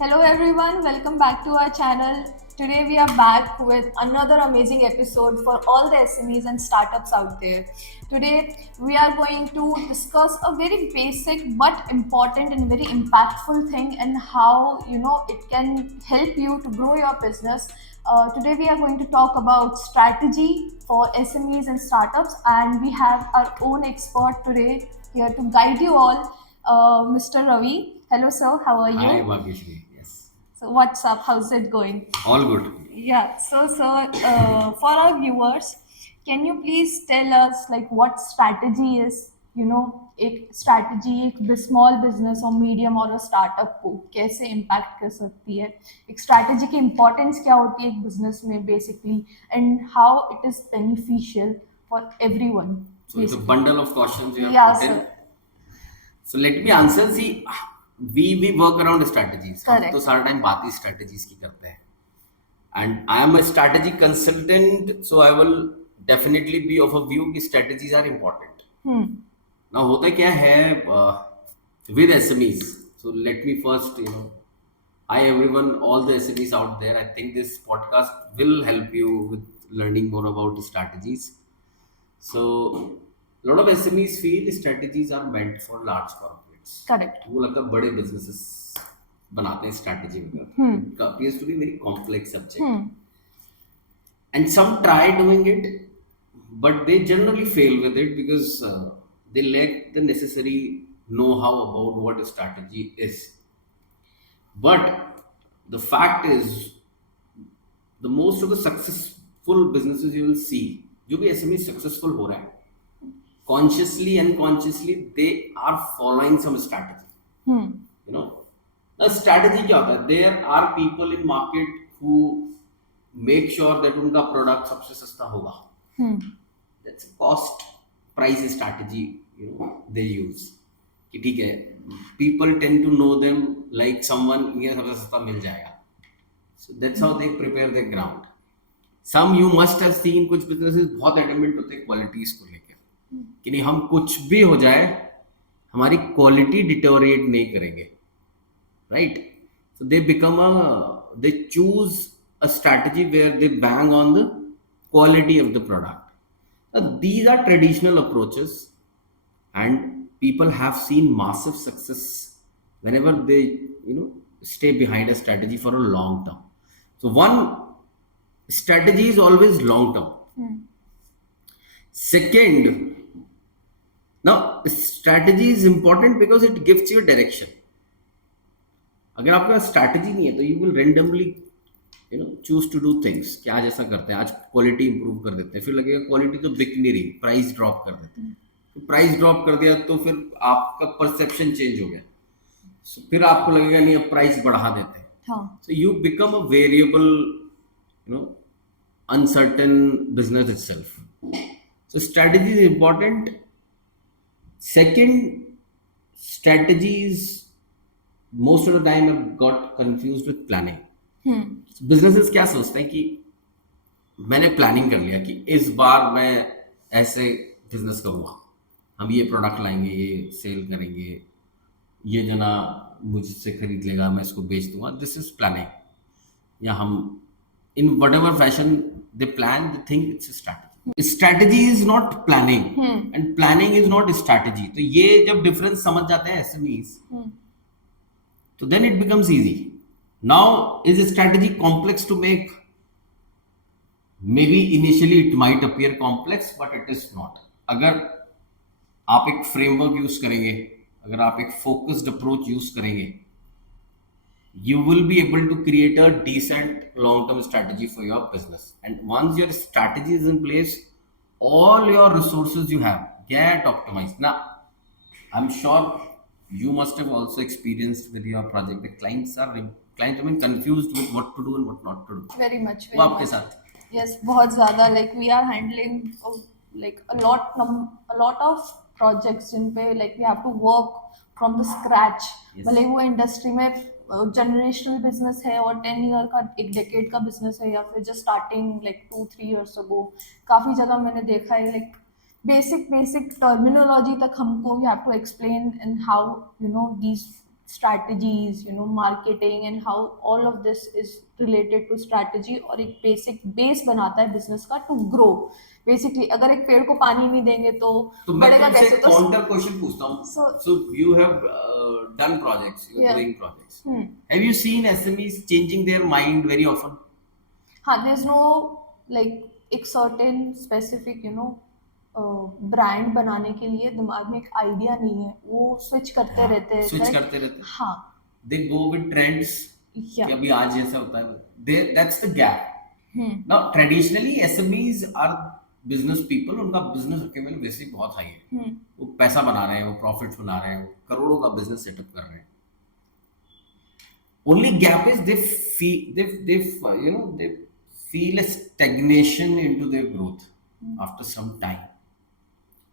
Hello everyone, welcome back to our channel. Today we are back with another amazing episode for all the SMEs and startups out there. Today we are going to discuss a very basic but important and very impactful thing and how it can help you to grow your business. Today we are going to talk about strategy for SMEs and startups, and we have our own expert today here to guide you all, Mr. Ravi. Hello sir, how are Hi, you? Bhagyashree. Yes. So what's up? How's it going? All good. Yeah. For our viewers, can you please tell us like what strategy is? एक strategy एक small business or medium और a startup को कैसे impact कर सकती है? एक strategy की importance क्या होती है एक business में basically, and how it is beneficial for everyone So it's a basically. bundle of questions you have Yeah, put in. sir. So let me answer. See, we work around strategies. हम तो Correct. सारा time बात ही strategies की करते हैं. And I am a strategy consultant, so I will definitely be of a view कि strategies are important. Now होता क्या है with SMEs. So let me first, hi everyone, all the SMEs out there. I think this podcast will help you with learning more about strategies. So, a lot of SMEs feel strategies are meant for large corporates. Correct. वो लगता है बड़े businesses बनाते हैं strategy वगैरह. It appears to be very complex subject. And some try doing it, but they generally fail with it because they lack the necessary know-how about what a strategy is. But the fact is, the most of the successful businesses you will see, जो भी SME successful हो रहा है, consciously unconsciously they are following some strategy. You know, a strategy क्या होता है? There are people in market who make sure that उनका product सबसे सस्ता होगा. That's a cost price strategy, they use. कि ठीक है, people tend to know them like someone ये सबसे सस्ता मिल जाएगा. So that's how they prepare their ground. Some you must have seen कुछ businesses बहुत adamant होते हैं qualities को लेकर कि नहीं, हम कुछ भी हो जाए हमारी quality deteriorate नहीं करेंगे, right? So they choose a strategy where they bang on the quality of the product. Now, these are traditional approaches, and people have seen massive success whenever they stay behind a strategy for a long term. So one strategy is always long term. Second, now strategy is important because it gives you a direction. अगर आपका strategy नहीं है तो you will randomly choose to do things कि आज ऐसा करते हैं, आज क्वालिटी इंप्रूव कर देते हैं, फिर लगेगा क्वालिटी तो बिक नहीं रही, प्राइस ड्रॉप कर देते हैं. तो प्राइस ड्रॉप कर दिया तो फिर आपका परसेप्शन चेंज हो गया, so, फिर आपको लगेगा नहीं अब प्राइस बढ़ा देते हैं. So you become a variable, uncertain business itself. So strategy is important. Second, strategies most of the time have got confused with planning. Businesses क्या सोचते हैं कि मैंने प्लानिंग कर लिया कि इस बार मैं ऐसे बिजनेस करूँगा, हम ये प्रोडक्ट लाएंगे, ये सेल करेंगे, ये जना मुझसे खरीद लेगा, मैं इसको बेच दूंगा. This is planning. या हम in whatever fashion they plan, they think it's a strategy. Strategy is not planning, and planning is not strategy. तो ये जब difference समझ जाते हैं SMEs, so then it becomes easy. Now, is a strategy complex to make? Maybe initially it might appear complex, but it is not. अगर आप एक framework use करेंगे, अगर आप एक focused approach use करेंगे, you will be able to create a decent long-term strategy for your business. And once your strategy is in place, all your resources you have get optimized. Now, I'm sure you must have also experienced with your project the clients remain confused with what to do and what not to do. Very much. वो Very आपके much. साथ Yes, बहुत ज़्यादा. Like we are handling like a lot of projects जिन पे like we have to work from the scratch. Yes. भले वो industry में generational business है और 10 ईयर का एक डेकेड का बिजनेस है या फिर जस्ट स्टार्टिंग लाइक 2-3 years अगो. काफ़ी जगह मैंने देखा है लाइक बेसिक टर्मिनोलॉजी तक हमको you have to explain and how these strategies, you know, marketing and how all of this is related to strategy, और एक basic base बनाता है business का to grow. Basically अगर एक पेड़ को पानी नहीं देंगे तो तो मैं बढ़ेगा तुमसे कैसे? तो काउंटर क्वेश्चन पूछता हूँ. So you have done projects, you are Yeah. doing projects. Have you seen SMEs changing their mind very often? हाँ, there's no like एक certain specific, you know, brand बनाने के लिए दिमाग में एक आइडिया नहीं है, वो स्विच करते रहते हैं. Switch correct? करते रहते हैं. हाँ, They go with trends. Yeah. कि अभी आज ऐसा होता है. That's the gap. Now traditionally SMEs are business people. उनका business acumen वैसे ही बहुत हाई है. वो पैसा बना रहे हैं, वो प्रॉफिट बना रहे हैं, वो करोड़ों का बिजनेस सेटअप कर रहे हैं. Only gap is they feel a stagnation into their growth after some time.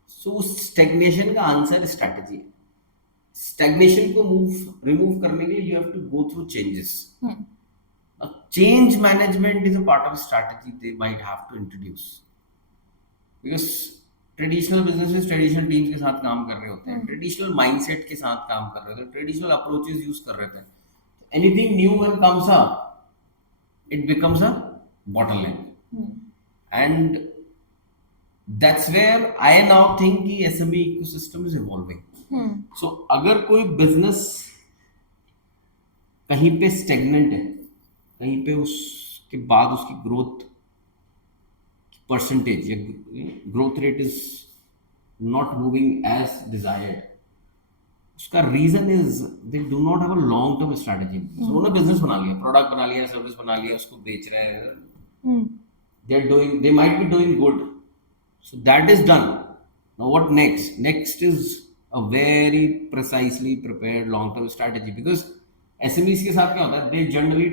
So उस stagnation का आंसर स्ट्रैटेजी है. Stagnation को remove करने के लिए you have to go through changes. Now, change management is a part of strategy they might have to introduce. Because traditional businesses traditional teams के साथ काम कर रहे होते हैं, ट्रेडिशनल माइंडसेट के साथ काम कर रहे होते हैं, ट्रेडिशनल अप्रोचेस यूज कर रहे थे. Anything knew when comes up it becomes a bottleneck. And that's where I now think कि SME ecosystem is evolving. So अगर कोई बिजनेस कहीं पे स्टेगनेंट है, कहीं पे उसके बाद उसकी ग्रोथ परसेंटेज या growth rate is not moving as desired, उसका reason is they do not have a long term strategy. उन्होंने बिजनेस बना लिया, प्रोडक्ट बना लिया, सर्विस बना लिया, उसको बेच रहे हैं, they might be doing good, so that is done. Now what next is a very precisely prepared long term strategy, because SMEs के साथ क्या होता है, they generally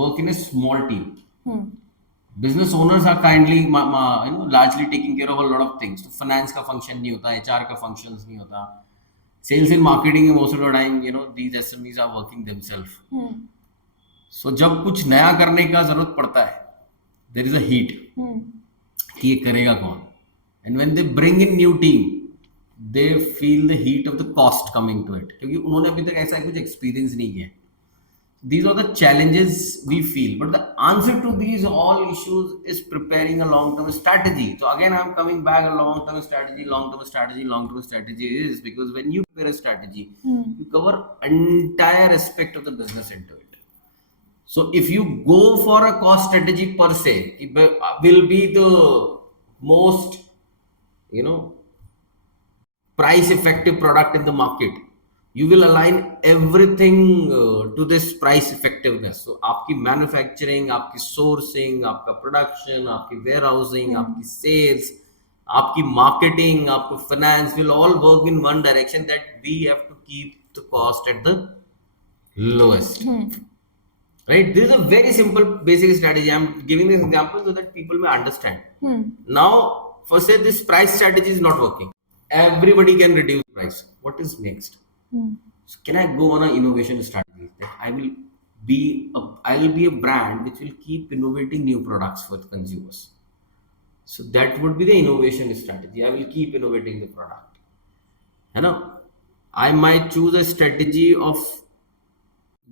work in a small team. Business owners are kindly largely taking care of a lot of things. तो finance का function नहीं होता, HR का functions नहीं होता, sales and marketing most of the time these SMEs are working themselves. So जब कुछ नया करने का जरूरत पड़ता है, there is a heat कि ये करेगा कौन, and when they bring in new team they feel the heat of the cost coming to it, क्योंकि उन्होंने अभी तक ऐसा कुछ experience नहीं किया. These are the challenges we feel, but the answer to these all issues is preparing a long-term strategy. So again, I'm coming back, a long-term strategy is because when you prepare a strategy, you cover entire aspect of the business into it. So if you go for a cost strategy per se, it will be the most, price effective product in the market. You will align everything to this price effectiveness. So आपकी manufacturing, आपकी sourcing, आपका production, आपकी warehousing, आपकी sales, आपकी marketing, आपका finance will all work in one direction, that we have to keep the cost at the lowest. Right? This is a very simple basic strategy. I'm giving this example so that people may understand. Now, for say this price strategy is not working. Everybody can reduce price. What is next? So can I go on an innovation strategy that I will be a brand which will keep innovating new products for the consumers. So that would be the innovation strategy. I will keep innovating the product. I might choose a strategy of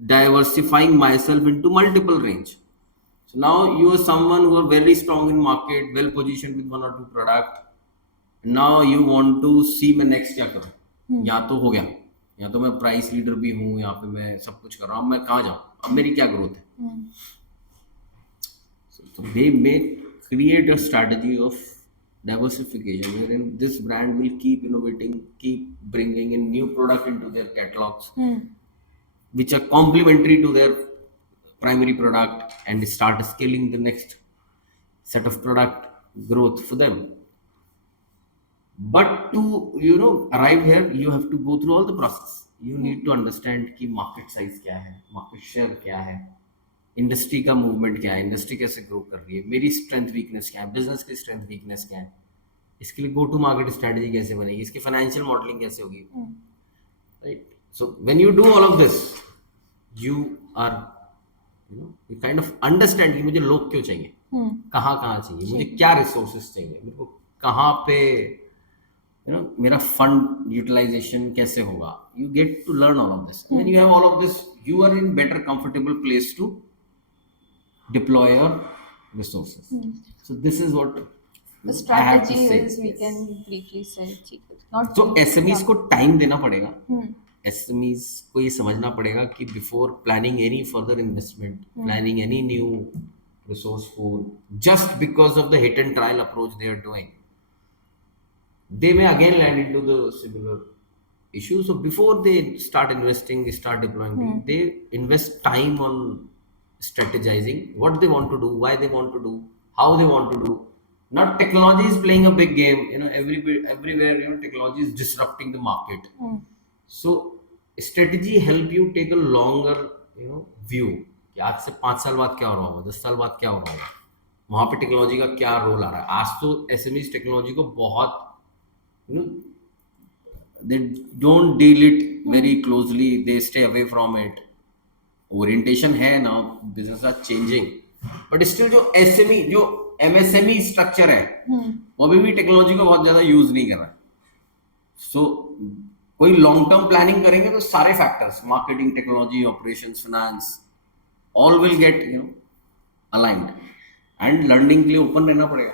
diversifying myself into multiple range. So now you are someone who are very strong in market, well positioned with one or two product. Now you want to see मैं next क्या करूँ. या तो हो गया, या तो मैं प्राइस लीडर भी हूँ, यहाँ पे मैं सब कुछ कर रहा हूँ, मैं कहाँ जाऊँ, अब मेरी क्या ग्रोथ है. So they may create a strategy of diversification wherein this brand will keep innovating, keep bringing in new product into their catalogs, which are complementary to their primary product, and start scaling the next set of product growth for them. But to arrive here, you have to go through all the process. You need to understand कि market size क्या है, market share क्या है, industry का movement क्या है, industry कैसे grow कर रही है, मेरी स्ट्रेंथ वीकनेस क्या है, बिजनेस की स्ट्रेंथ वीकनेस क्या है, इसके लिए गो टू मार्केट स्ट्रेटजी कैसे बनेगी, इसकी फाइनेंशियल मॉडलिंग कैसे होगी. Right. So when you do all of this, you are you kind of understand कि मुझे लोग क्यों चाहिए, कहाँ चाहिए, मुझे क्या रिसोर्सेज चाहिए, मेरे को कहाँ पे मेरा फंड यूटिलाइजेशन कैसे होगा, you get to learn all of this, when you have all of this you are in better comfortable place to deploy your resources. So this is what The I have to strategy say. is, we can briefly say, ठीक है, not तो briefly, SMEs yeah. को time देना पड़ेगा, hmm, SMEs को ये समझना पड़ेगा कि before planning any further investment, planning any new resource pool, just because of the hit and trial approach they are doing, they may again land into the similar issue. So before they start investing, they start deploying, they invest time on strategizing what they want to do, why they want to do, how they want to do. Not technology is playing a big game, everywhere, technology is disrupting the market. So strategy help you take a longer view कि आज से 5 साल बाद क्या हो रहा होगा, 10 साल बाद क्या हो रहा होगा, वहां पे टेक्नोलॉजी का क्या रोल आ रहा है. आज तो एसएमईज टेक्नोलॉजी को बहुत they don't deal it very closely, they stay away from it. Orientation है ना, business are changing, but still जो SME जो MSME structure है वो अभी भी टेक्नोलॉजी को बहुत ज्यादा यूज नहीं कर रहा है. सो कोई लॉन्ग टर्म प्लानिंग करेंगे तो सारे factors, marketing, technology, operations, finance, all will get aligned, and learning के लिए ओपन रहना पड़ेगा.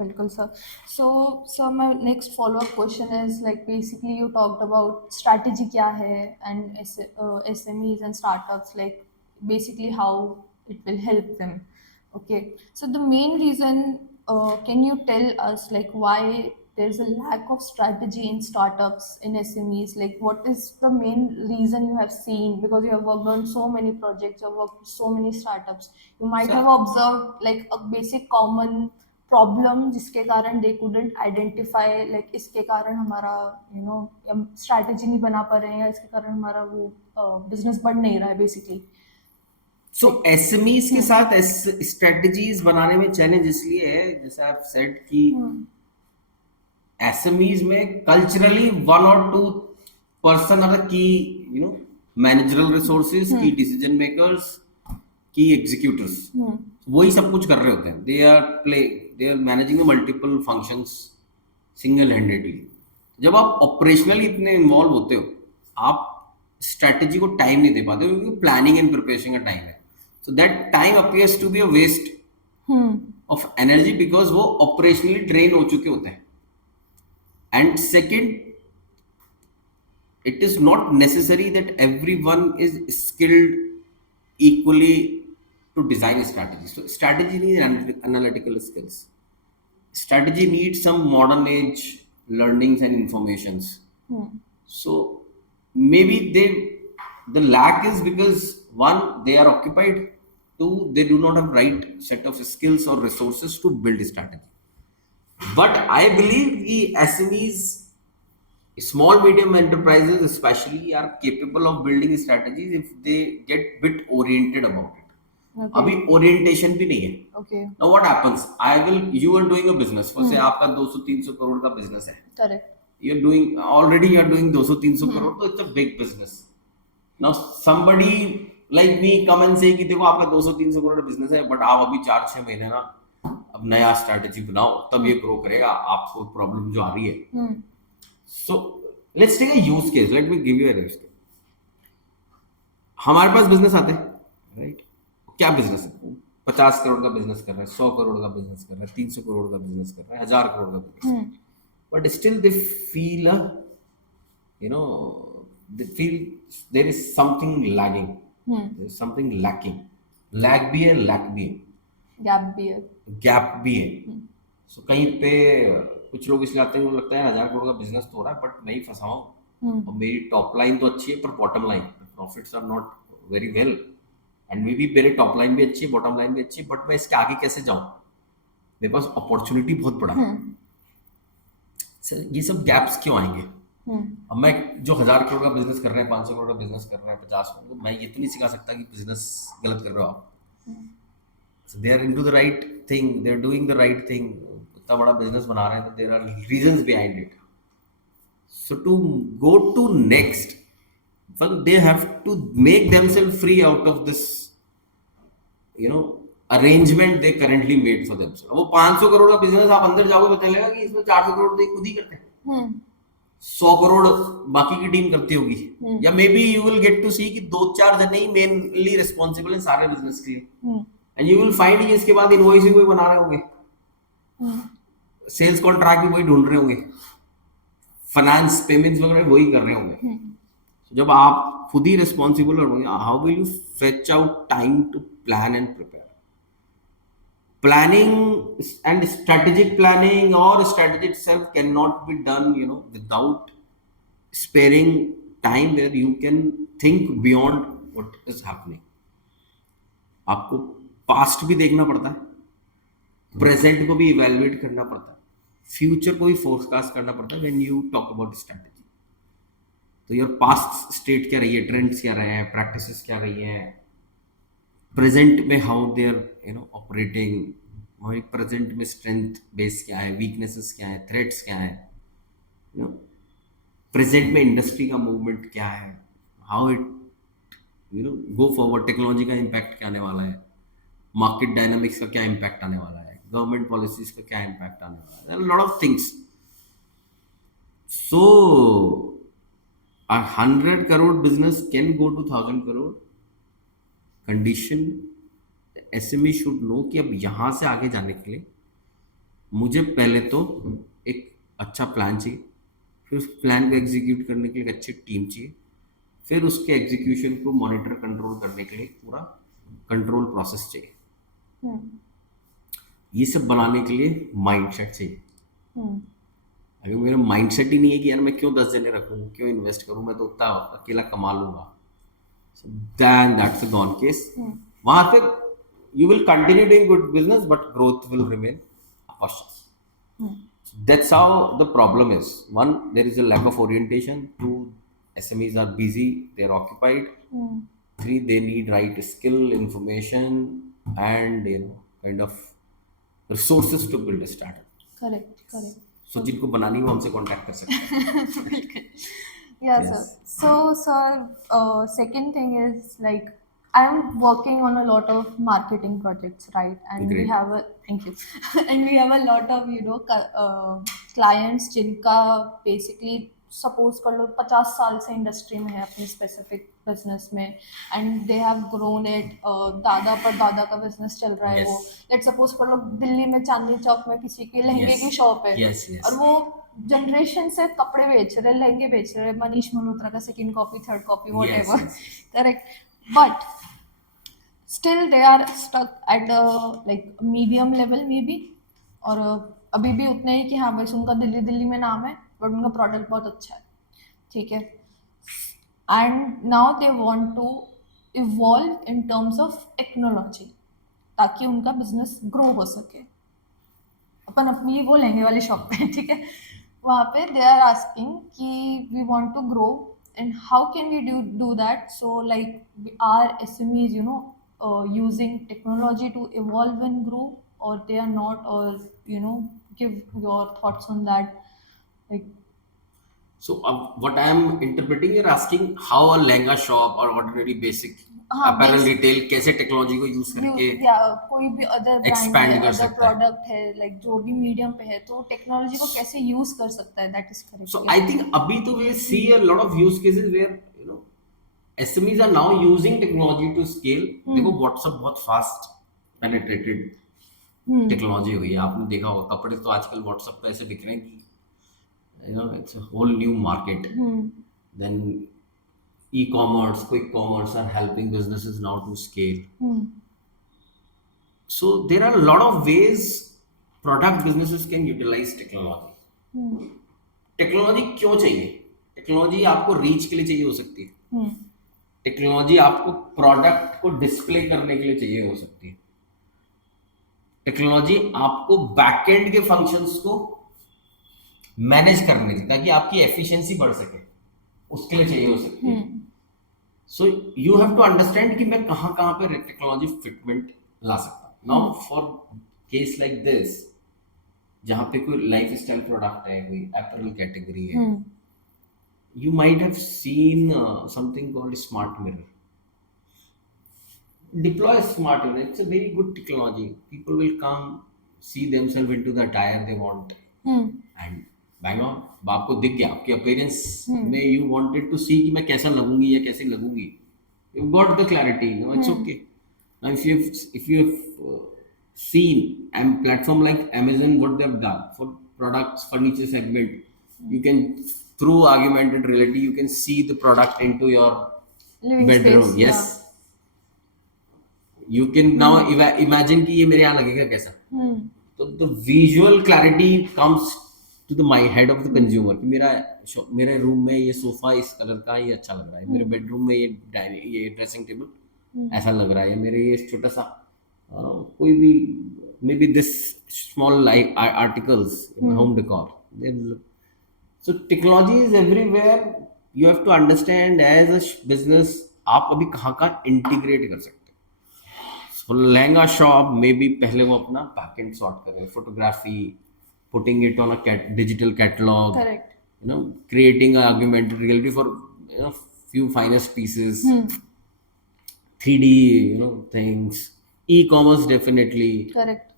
बिल्कुल sir. So my next follow up question is, like, basically you talked about strategy क्या है and SMEs and startups, like basically how it will help them. Okay, so the main reason, can you tell us, like, why there's a lack of strategy in startups, in SMEs? Like, what is the main reason you have seen? Because you have worked on so many projects, you have worked with so many startups, you might Sir, have observed like a basic common problem जिसके कारण they couldn't identify, like इसके कारण हमारा strategy नहीं बना पा रहे हैं, या इसके कारण हमारा वो बिजनेस बढ़ नहीं रहा है बेसिकली. सो एसएमईज के साथ स्ट्रेटजीज बनाने में चैलेंज इसलिए है, जैसे आप सेड कि एसएमईज में कल्चरली 1 or 2 पर्सन आर की मैनेजरल रिसोर्सेज, की डिसीजन मेकर्स, की एग्जीक्यूटर्स, वही सब कुछ कर रहे होते हैं. They are managing the multiple functions single handedly. जब आप ऑपरेशनली इतने इन्वॉल्व होते हो, आप स्ट्रैटेजी को टाइम नहीं दे पाते हो, क्योंकि प्लानिंग एंड प्रिपरेशन का टाइम है. So that time appears to be a waste of energy, because वो ऑपरेशनली ट्रेन हो चुके होते हैं. And second, it is not necessary that everyone is skilled equally to design a strategy. So strategy needs analytical skills. Strategy needs some modern age learnings and informations. So maybe the lack is because, one, they are occupied, two, they do not have right set of skills or resources to build a strategy. But I believe the SMEs, small medium enterprises especially, are capable of building strategies if they get bit oriented about it. Okay. अभी orientation भी नहीं है. Okay. Now what happens? You are doing a business. For say आपका 200-300 करोड़ का business है. Correct. You are doing 200-300 crore, तो it's a big business. Now somebody like me come and say कि देखो आपका 200-300 करोड़ का बिजनेस है, बट आप अभी 4-6 महीने ना अब नया स्ट्रैटेजी बनाओ, तब ये ग्रो करेगा. आपको प्रॉब्लम जो आ रही है. So let's take a use case. Let me give you a use case. हमारे पास बिजनेस आते हैं, राइट? क्या बिजनेस है? 50 करोड़ का बिजनेस कर रहा है, 100 करोड़ का बिजनेस कर रहा है, 300 करोड़ का बिजनेस कर रहा है, 1000 करोड़ का business. But still they feel there is something lagging, there is something lacking. Lag भी है, लैक भी है, गैप भी है. सो कहीं पे कुछ लोग इसलिए आते हैं, लगता है 1000 करोड़ का बिजनेस तो हो रहा है, बट मैं ही फंसा हूँ, और मेरी टॉप लाइन तो अच्छी है पर bottom line, profits are not very well, and maybe मेरी टॉप लाइन भी अच्छी है, बॉटम लाइन भी अच्छी है, बट मैं इसके आगे कैसे जाऊँ? मेरे पास अपॉर्चुनिटी बहुत बड़ा है. सर ये सब गैप्स क्यों आएंगे? अब मैं जो 1000 करोड़ का बिजनेस कर रहे हैं, 500 करोड़ का बिजनेस कर रहे हैं, 50 करोड़, तो मैं ये तो नहीं सिखा सकता कि बिजनेस गलत कर रहे हो आप. So they are into the right thing, they are doing the right thing. इतना बड़ा बिजनेस बना रहे हैं, तो there are reasons behind it. So to go to next, well, they have to make themselves free out of this, arrangement they currently made for themselves. वो 500 करोड़ का business आप अंदर जाओगे तो चलेगा कि इसमें 400 करोड़ तो खुद ही करते हैं. हम्म 100 करोड़ बाकी की टीम करती होगी, या maybe you will get to see कि दो चार जने ही मेनली रिस्पॉन्सिबल हैं सारे बिजनेस के लिए, एंड यू विल फाइंड कि इसके बाद इनवॉइस भी वही बना रहे होंगे, सेल्स कॉन्ट्रैक्ट भी वही ढूंढ रहे होंगे, फाइनेंस पेमेंट्स वगैरह वही कर रहे होंगे। जब आप खुद ही रिस्पॉन्सिबल होंगे, how will you fetch out time to plan and prepare? Planning and strategic planning or strategy itself cannot be done, without sparing time where you can think beyond what is happening. आपको past भी देखना पड़ता है, present को भी evaluate करना पड़ता है, फ्यूचर को भी फोरकास्ट करना पड़ता है when you talk about strategy. तो योर पास्ट स्टेट क्या रही है, ट्रेंड्स क्या रहे हैं, प्रैक्टिसेस क्या रही हैं, प्रेजेंट में हाउ दे आर ऑपरेटिंग, हमारी प्रेजेंट में स्ट्रेंथ बेस क्या है, वीकनेसेस क्या है, थ्रेट्स क्या है, प्रेजेंट में इंडस्ट्री का मूवमेंट क्या है, how it go forward, technology का इम्पैक्ट क्या आने वाला है, मार्केट डायनामिक्स का क्या इम्पैक्ट आने वाला है, गवर्नमेंट पॉलिसीज का क्या इम्पैक्ट आने वाला है, lot of things. So 100 crore business can go to 1000 crore condition SME should know कि अब यहाँ से आगे जाने के लिए मुझे पहले तो एक अच्छा प्लान चाहिए, फिर उस प्लान को एग्जीक्यूट करने के लिए एक अच्छी टीम चाहिए, फिर उसके एग्जीक्यूशन को मॉनिटर कंट्रोल करने के लिए पूरा कंट्रोल प्रोसेस चाहिए। ये सब बनाने के लिए माइंडसेट चाहिए। अगर मेरा माइंडसेट ही नहीं है कि यार मैं क्यों 10 जने रखूँ, क्यों इन्वेस्ट करूँ, मैं तो उतना अकेला कमा लूंगा, then that's a gone case. वहां पे you will continue doing good business but growth will remain cautious. That's how the problem is. One, there is a lack of orientation. Two, SMEs are busy, they are occupied. Three, they need right skill, information, and kind of resources to build a startup. correct So जिनको बनानी हो हमसे contact कर सकते हैं। Yeah, Yes. sir. So, sir, second thing is like I'm working on a lot of marketing projects, right? And Great. we have a thank you, and we have a lot of clients जिनका basically suppose कर लो 50 साल से industry में है अपनी specific business में, and they have grown it, दादा पर दादा का बिजनेस चल रहा है। Yes. वो लेट सपोज कर लो दिल्ली में चांदनी चौक में किसी की लहंगे Yes. की शॉप है, Yes, yes. और वो जनरेशन से कपड़े बेच रहे, लहंगे बेच रहे, मनीष मल्होत्रा का second copy, third copy, what Yes, ever, yes, yes. Correct, but still they are stuck at like medium level maybe, और अभी भी उतने ही कि हाँ बस उनका दिल्ली दिल्ली में नाम है बट उनका प्रोडक्ट बहुत अच्छा है, ठीक है, and now they want to evolve in terms of technology ताकि उनका बिजनेस ग्रो हो सके। अपन अपनी वो लहंगे वाली शॉप पे, ठीक है, वहाँ पे दे आर आस्किंग कि we want to grow and how can we do that, so like are SMEs using technology to evolve and grow, or they are not, or give your thoughts on that, like So what I am interpreting, you're asking how a lehenga shop or ordinary basic हाँ, apparel basic- retail कैसे technology को use करके या कोई भी other brand expand है, कर other सकता है। प्रोडक्ट है, लाइक जो भी मीडियम पे है तो टेक्नोलॉजी को कैसे यूज कर सकता है, that is So correct. I think अभी तो we see a lot of use cases where SMEs are now using technology to scale. देखो WhatsApp बहुत fast penetrated टेक्नोलॉजी हो गई है, आपने देखा होगा कपड़े तो आजकल WhatsApp पे ऐसे बिक रहे हैं कि it's a whole new market. Then e-commerce, quick commerce are helping businesses now to scale. So there are a lot of ways product businesses can utilize technology. Technology क्यों चाहिए? टेक्नोलॉजी आपको रीच के लिए चाहिए हो सकती है, टेक्नोलॉजी आपको प्रोडक्ट को डिस्प्ले करने के लिए चाहिए हो सकती है, टेक्नोलॉजी आपको बैकएंड के फंक्शंस को मैनेज करने के ताकि आपकी एफिशिएंसी बढ़ सके उसके लिए चाहिए हो सकती है। So you have to understand कि मैं कहाँ कहाँ पे टेक्नोलॉजी फिटमेंट ला सकता हूँ। Now for case like this जहाँ पे कोई लाइफ स्टाइल प्रोडक्ट है, कोई एपरल कैटेगरी है, you might have seen something called smart mirror. Deploy a smart mirror, it's a very good technology. People will come see themselves into the attire they want, and bang on, आपको दिख गया आपके appearance में, you wanted to see कि मैं कैसा लगूंगी या कैसे लगूंगी, you got the clarity, no it's okay. Now if you have seen and platform like Amazon, what they have done for products furniture segment, you can, through augmented reality, you can see the product into your Living bedroom. space, Yes, yeah. you can now imagine कि ये मेरे यहाँ लगेगा कैसा. तो the visual clarity comes to the my head of the consumer कि मेरे room में ये सोफा इस कलर का ये अच्छा लग रहा है, मेरे बेडरूम में ये ड्रेसिंग टेबल ऐसा लग रहा है, मेरे ये छोटा सा कोई भी may be this small like articles home decor. So technology is everywhere. You have to understand as a business आप अभी कहाँ कहाँ इंटीग्रेट कर सकते हो. So लहंगा शॉप में भी पहले वो अपना पैकेट सॉर्ट करें, photography, putting it on a digital catalog, Correct. creating an augmented reality for few finest pieces, 3D things, e-commerce definitely, Correct.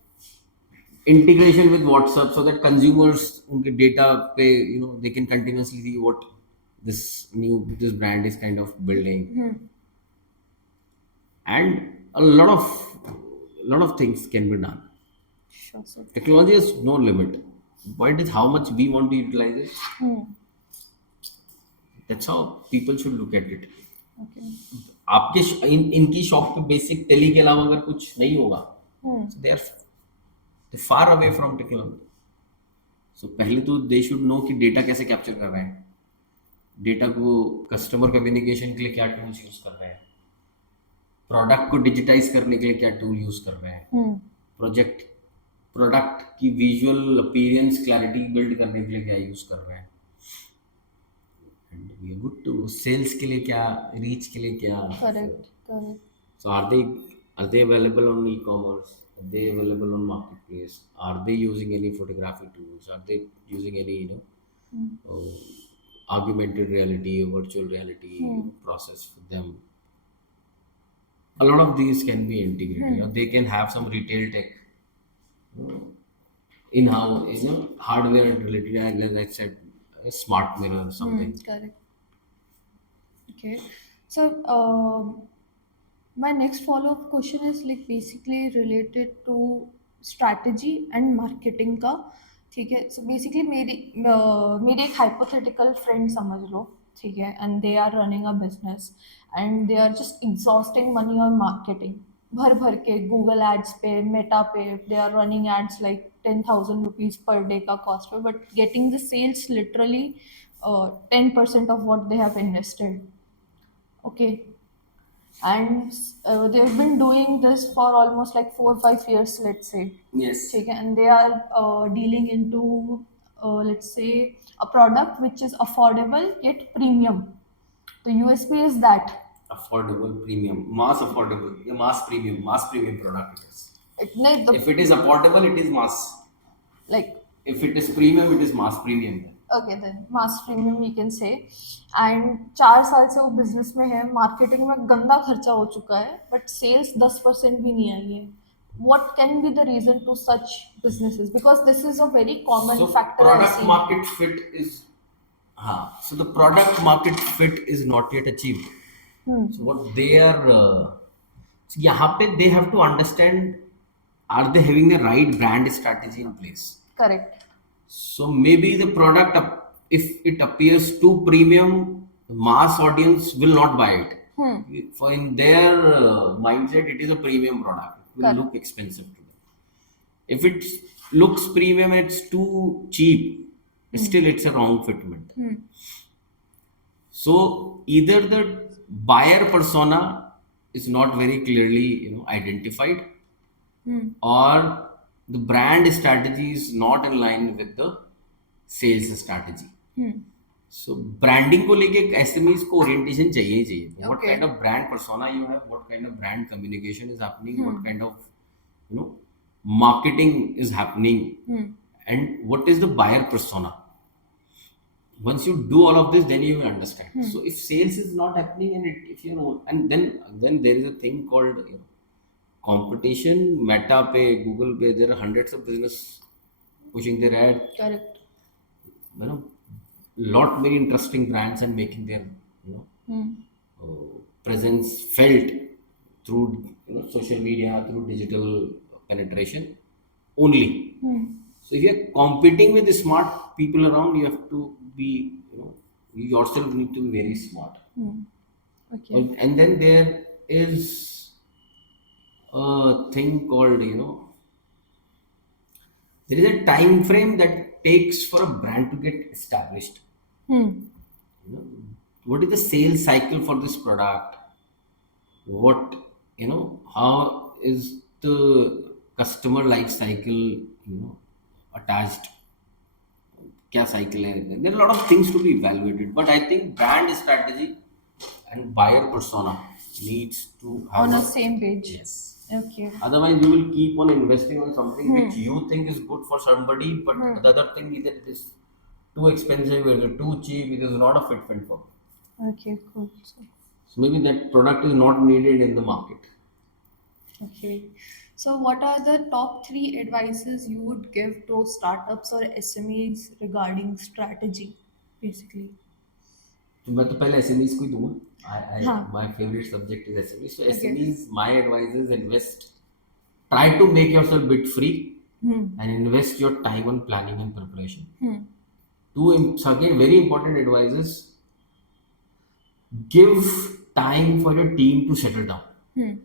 integration with WhatsApp so that consumers उनके data पे they can continuously see what this brand is kind of building, and a lot of things can be done. Sure, sir. Technology has no limit. Point is how much we want to utilize it. That's how people should look at it. Okay. आपके इनकी shop पे basic tele के अलावा अगर कुछ नहीं होगा, they are far away from technology. So पहले तो दे शुड नो कि डेटा कैसे कैप्चर कर रहे हैं, डेटा को कस्टमर कम्युनिकेशन के लिए क्या टूल्स यूज कर रहे हैं, प्रोडक्ट को डिजिटाइज करने के लिए क्या टूल यूज कर रहे हैं, प्रोडक्ट की विजुअल अपीयरेंस क्लैरिटी बिल्ड करने के लिए क्या यूज कर रहे हैं, and we are good to sales के लिए क्या, रीच के लिए क्या. Correct. So are they available on e commerce, are they available on market place, are they using any photography tools, are they using any augmented reality or virtual reality process for them. A lot of these can be integrated. They can have some retail tech in-house, hardware related, as I said, a smart mirror or something. Correct. Okay. So, my next follow-up question is like basically related to strategy and marketing का. ठीक है. So basically मेरी एक hypothetical friend समझ लो. ठीक है. And they are running a business and they are just exhausting money on marketing. भर के Google ads पे, Meta पे, they are running ads like 10,000 rupees per day का cost पे, but getting the sales literally 10% of what they have invested. Okay. And they've been doing this for almost like 4 or 5 years, let's say. Yes. ठीक है. And they are dealing into let's say a product which is affordable yet premium. The USP is that Affordable, premium, mass affordable, yeah, mass premium product it is. नहीं तो If it is affordable, it is mass. like If it is premium, it is mass premium. okay then mass premium we can say. And 4 साल से वो business में है, marketing में गंदा खर्चा हो चुका है, बट सेल्स 10% भी नहीं आई है. What can be the reason to such businesses? Because this is a very common So factor I product see. market fit is, so the product market fit is not yet achieved. So what they are, so यहाँ पे they have to understand, are they having the right brand strategy in place? Correct. So maybe the product, if it appears too premium, the mass audience will not buy it. For in their mindset, it is a premium product. It will Correct. look expensive to them. If it looks premium, it's too cheap. Still, it's a wrong fitment. So either the buyer persona is not very clearly identified, or the brand strategy is not in line with the sales strategy. So branding को लेके SMEs को orientation चाहिए ही चाहिए. What Okay. kind of brand persona you have, what kind of brand communication is happening, what kind of marketing is happening, and what is the buyer persona. Once you do all of this, then you will understand. So if sales is not happening, and if and then there is a thing called competition. Meta पे, Google पे, there are hundreds of business pushing their ad. Correct. you know, lot many interesting brands and making their, you know, presence felt through, you know, social media, through digital penetration only. So if you're competing with the smart people around, you have to be, you know, you yourself need to be very smart. Okay. And then there is a thing called, you know, there is a time frame that takes for a brand to get established. You know, what is the sales cycle for this product? What, you know, how is the customer life cycle, you know, attached? क्या cycle है? There are a lot of things to be evaluated, but I think brand strategy and buyer persona needs to have On a a, same page. yes. Okay. Otherwise, you will keep on investing on something which you think is good for somebody, but the other thing either it is too expensive or too cheap, it is not a fit for. Okay, cool. So maybe that product is not needed in the market. Okay. So, what are the top three advices you would give to startups or SMEs regarding strategy, basically? तो मैं तो पहले SMEs को ही दूंगा. हाँ. My favorite subject is SMEs. So Okay. SMEs, my advice is invest. Try to make yourself bit free and invest your time on planning and preparation. Again, very important advice is give time for your team to settle down.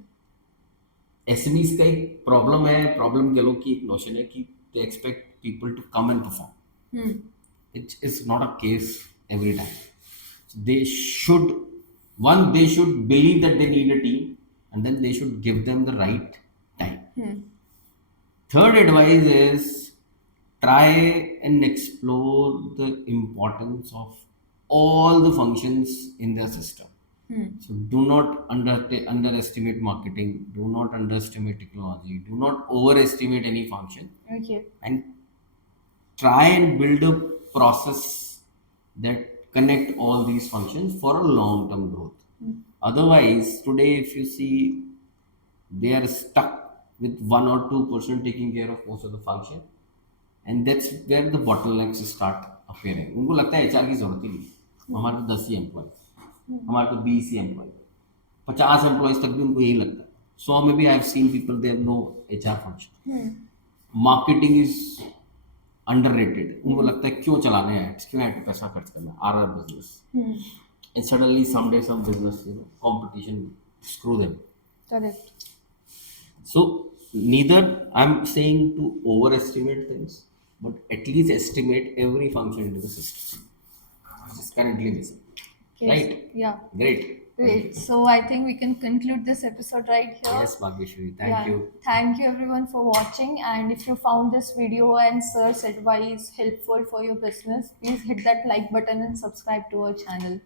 SMEs का एक problem है, problem कह लो कि एक notion है कि they expect people to come and perform. It is not a case every time. They should, they should believe that they need a team, and then they should give them the right time. Third advice is try and explore the importance of all the functions in their system. So do not underestimate marketing, do not underestimate technology, do not overestimate any function, Okay. and try and build a process that connect all these functions for a long term growth. Otherwise, today if you see, they are stuck with 1 or 2% taking care of most of the function, and that's where the bottlenecks start appearing. उनको लगता है HR की जरूरत ही नहीं, हमारे तो 10 ही employ, हमारे तो 20 ही एम्प्लॉय, 50 एम्प्लॉयज तक भी उनको यही लगता है. 100 में भी I have seen people they have no HR function. Marketing is underrated. उनको लगता है क्यों चलाने हैं एड्स, क्यों ऐड पे पैसा खर्च करना है, आर business. And suddenly someday some business, you know, competition screw them. Correct. So neither I'm saying to overestimate things, but at least estimate every function into the system which is currently missing. Okay. Right? Yeah. Great. Great. So I think we can conclude this episode right here. Yes, Bhagyashri. Thank Yeah. you. Thank you everyone for watching. And if you found this video and sir's advice helpful for your business, please hit that like button and subscribe to our channel.